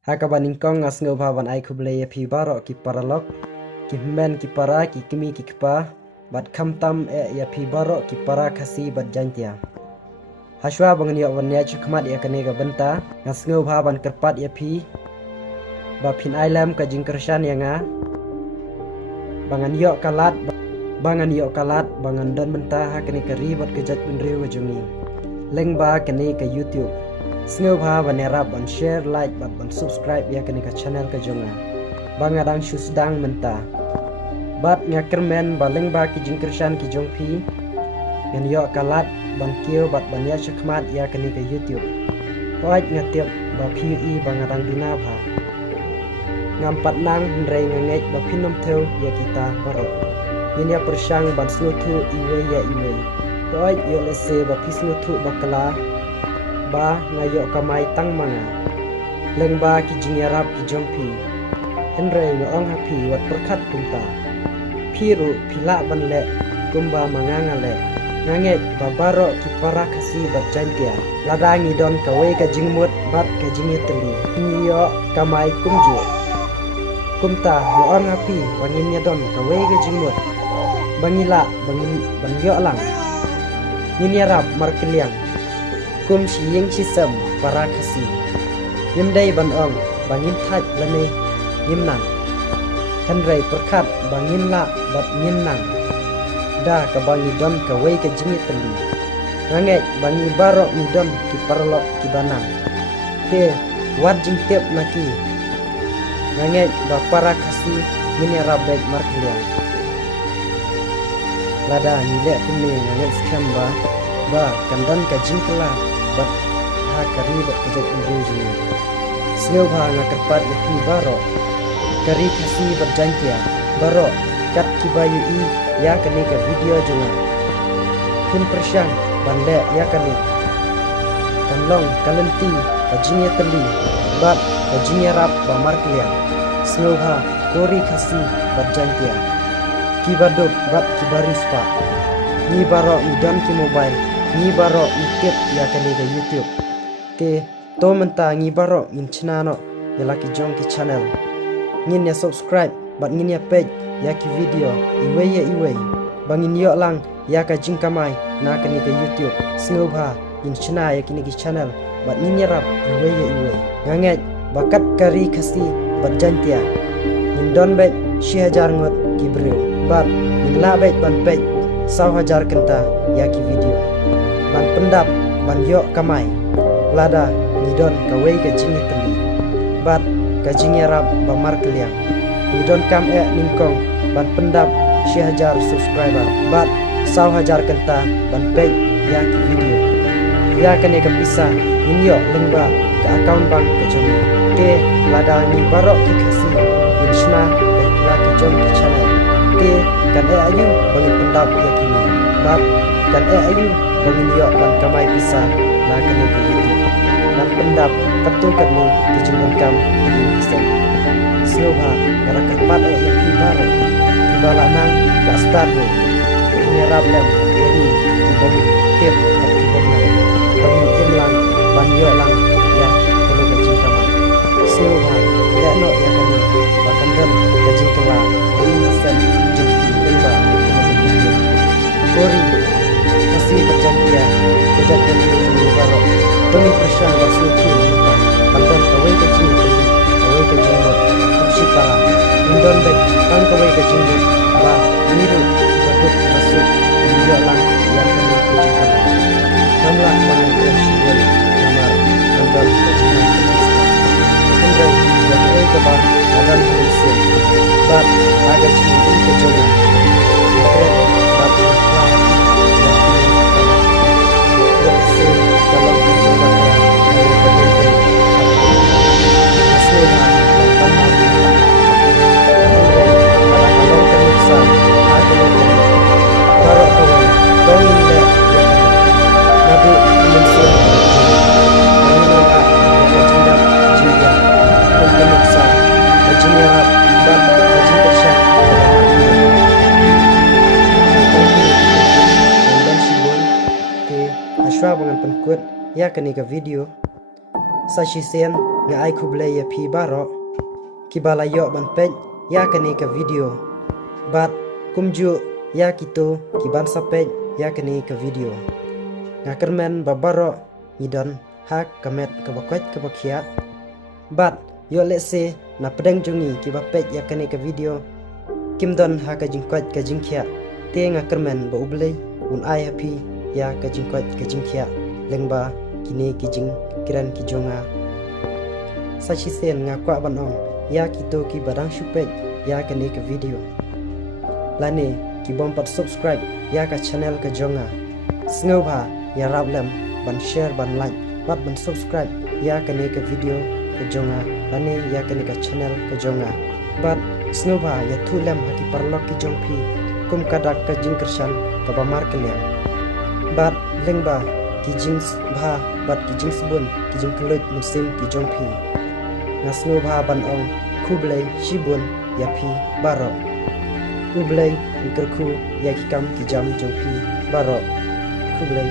Hakaban ingkong ngas ngobaban ai kublaya pi barok ki paralok ki men ki para ki kimi ki kpa bat kamtam ya pi barok ki para kasi bat jantia. Haswa bangan yok wanya chakmat ya kanega benta ngas ngobaban kerpat ya pi bapin ailam ka jingkershan ya nga bangan yok kalat bangan don benta hakane ka ribat ke jat benriu jungi leng ba kane ka YouTube sngo bha banerap ban share like ban subscribe ya kane ka channel ka jonga bangadang shusdang menta bat ngakermen baleng ba ki jingkershan ki jongpi ngan yok kalat ban kio bat ban ya chakmat ya kane ka YouTube oaj ngatiap ba PUI bangadang dina bha ngampat nang ndrei ngengej ba pinom theu ya kita barok ini persang ban snutu iwe ya iwe toy yo lese ba pisnutu bakala ba ngayo kamai tang manga leng ba ki jingyarap ki jompi henre ngong happy wat perkat punta piru pila ban le kumba manganga le nganget ba baro ki para kasi ba jantia ladangi don kawe ka jingmut bat ka jingeteli niyo kamai kumju kumta ngong happy wanginnya don kawe ka jingmut bangila bangyo lang niniarap markeliang kum siyeng sisem para kasi yimdai banong bangin thaj lane yimnang henrai perkat bangin la bat nang da ka bangi don ka wei ka jingit teli nganget bangi barok ni don ki parlok ki banang te wat jing tep naki nganget ba para kasi niniarap baik markeliang lada nilek kumi nganget scam ba kandan ka jingkala bat ha kari bat kejat unrujuni sneu bha ngakerpat yapi baro kari kasi berjantia baro kat kibayu i ya kane ka video junga kun persyang bande ya kane kanlong kalenti kajingya teli bat kajingya rap ba markliya sneu bha kori kasi berjantia kibaduk bat kibarispa ni baro ni don ki mobile ni baro ni tip ya kane ga YouTube te to menta ni baro ngin chnano ya laki jong ki channel ngin ya subscribe bat ngin ya page ya ki video iwe bangin yo lang ya ka jingkamai na kane ga YouTube snobha ngin chna ya kini ki channel bat ngin ya rap iwe nganget bakat kari khasi bat jantia ngin don bet 1000 ngot ki bro bat ngin la bet ban page 100,000 kenta ya ki video ban pendap ban yo kamai lada nidon kawei ka jingi teli bat ka jingi rap ba markeliang nidon kam ningkong ban pendap 1000 subscriber bat 100,000 kenta ban page ya ki video ya kane ka pisa ninyo lengba ka account bank ka jomi ke lada ni barok ki khasi inshna la ki jom ki channel ke kan ayu bangin pendap ya kini bat kan ayu bangin yo ban kamai pisa na kane ka YouTube ban pendap ketul kami dijungan kam di Kristen Sloha ngarakat pat ya pi baro di bala nang ba stado ni rap lem ini di bom tip di bom bangin timlang ban yo lang ya kane ka jingkama Sloha ya no ya kami bahkan dan ka jingkala di Kristen jingkala Kori kasih berjantia kejadian ini baru demi persyang bersuci pandan kawai kecil kawai kecil bersipara indon bek kan kawai kecil bah miru sebut masuk dia lang yang kami kerjakan namlah pangan presiden namar pandan kecil indon yang kawai kebah adan kecil bah agak cincin kejodohan bangan penkut ya kani ka video sa sisen nga ai khuble ya phi baro kibala yo ban pej ya kani ka video bat kumju ya kito kiban sapej ya kani ka video nga kermen babaro idon ha kamet ka bakwet ka bakhia bat yo lese na pedang jungi kiba pej ya kani ka video kimdon ha ka jingkwat ka jingkhia te nga kermen ba ublei un ai happy ya ka jingkwat ka jingkhia lengba kini kijing kiran kijonga sachi sen nga kwa banong ya kito ki badang shupej ya kani ka video lani ki bompat subscribe ya ka channel ka jonga sngoba ya rablem ban share ban like bat ban subscribe ya kani ka video ka jonga lani ya kani ka channel ka jonga bat sngoba ya thulem haki parlok ki jongpi kum kadak ka jingkershan ka bamar kalian bat lengba ki jings bha bat ki jings bun ki jing kluj musim ki jongpi ngasngo bha ban ong khublei shibun yapi baro ublei ikerku yakikam ki jam jongpi baro khublei